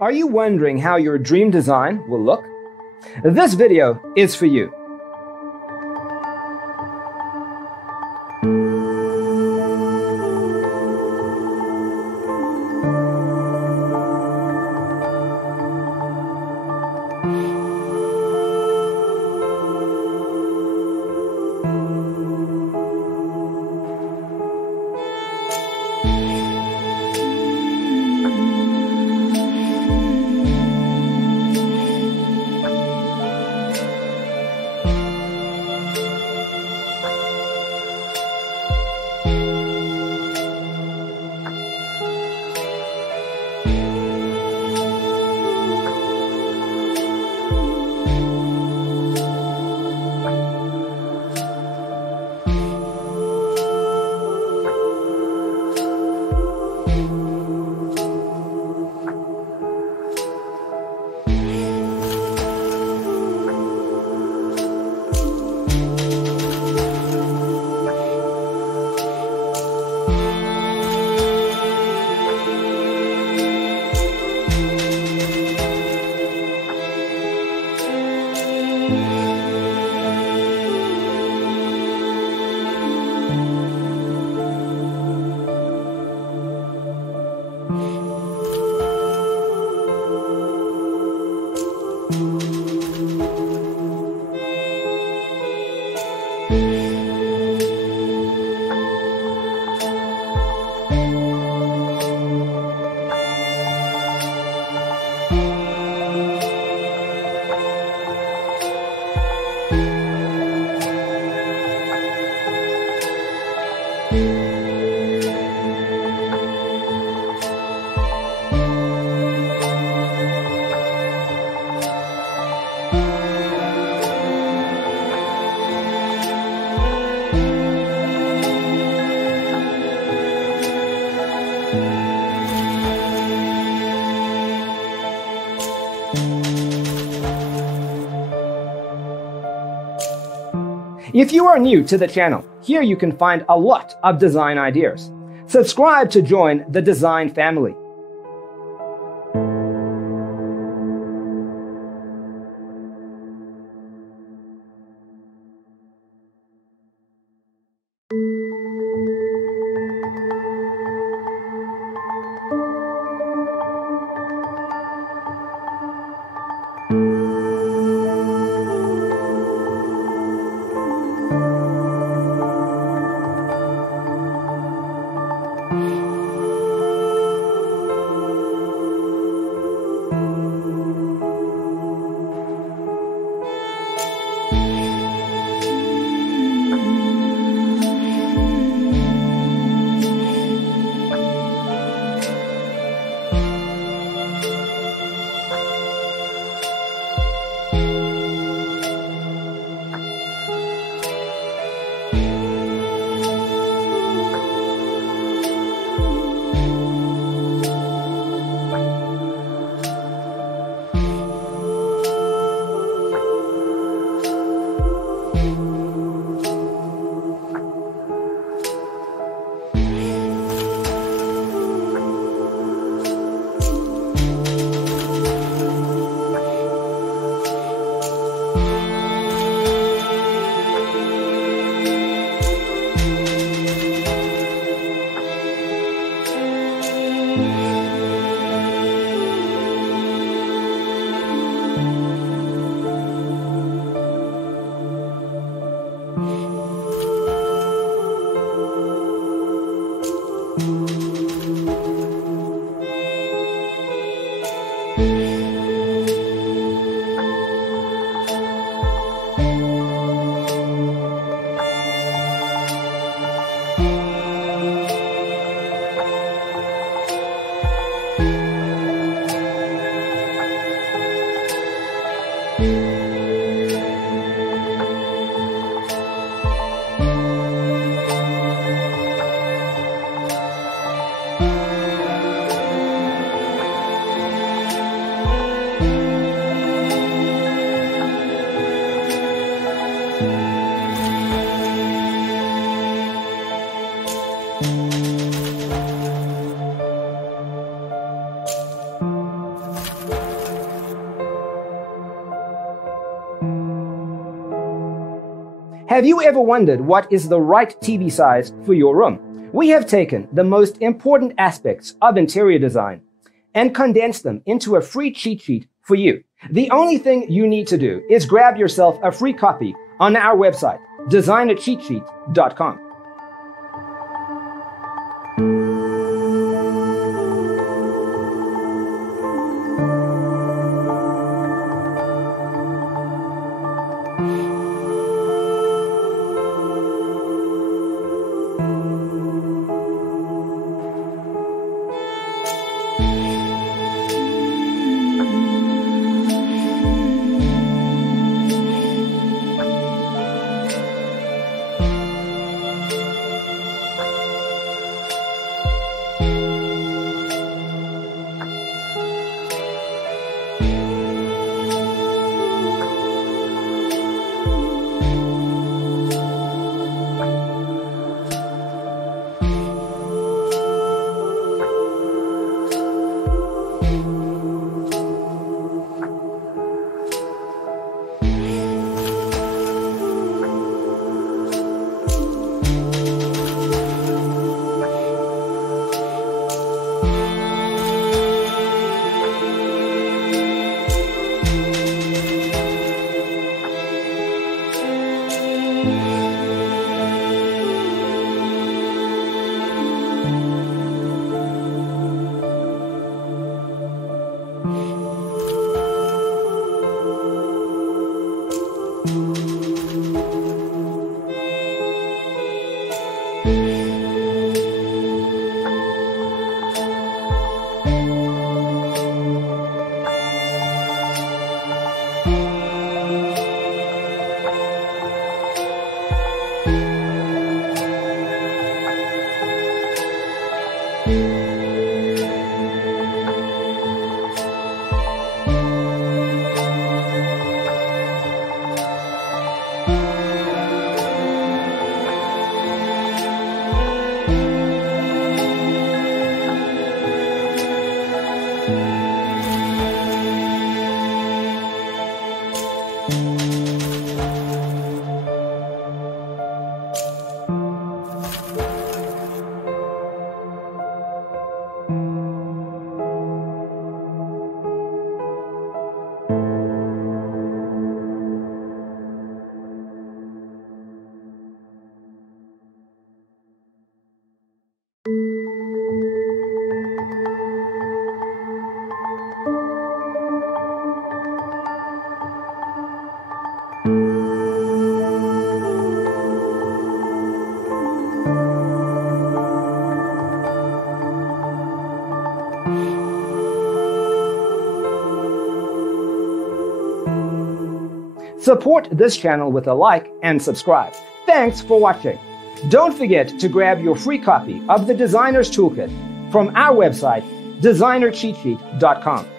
Are you wondering how your dream design will look? This video is for you. If you are new to the channel, here you can find a lot of design ideas. Subscribe to join the design family. Have you ever wondered what is the right TV size for your room? We have taken the most important aspects of interior design and condensed them into a free cheat sheet for you. The only thing you need to do is grab yourself a free copy on our website, designercheatsheet.com. Support this channel with a like and subscribe. Thanks for watching. Don't forget to grab your free copy of the Designer's Toolkit from our website, designercheatsheet.com.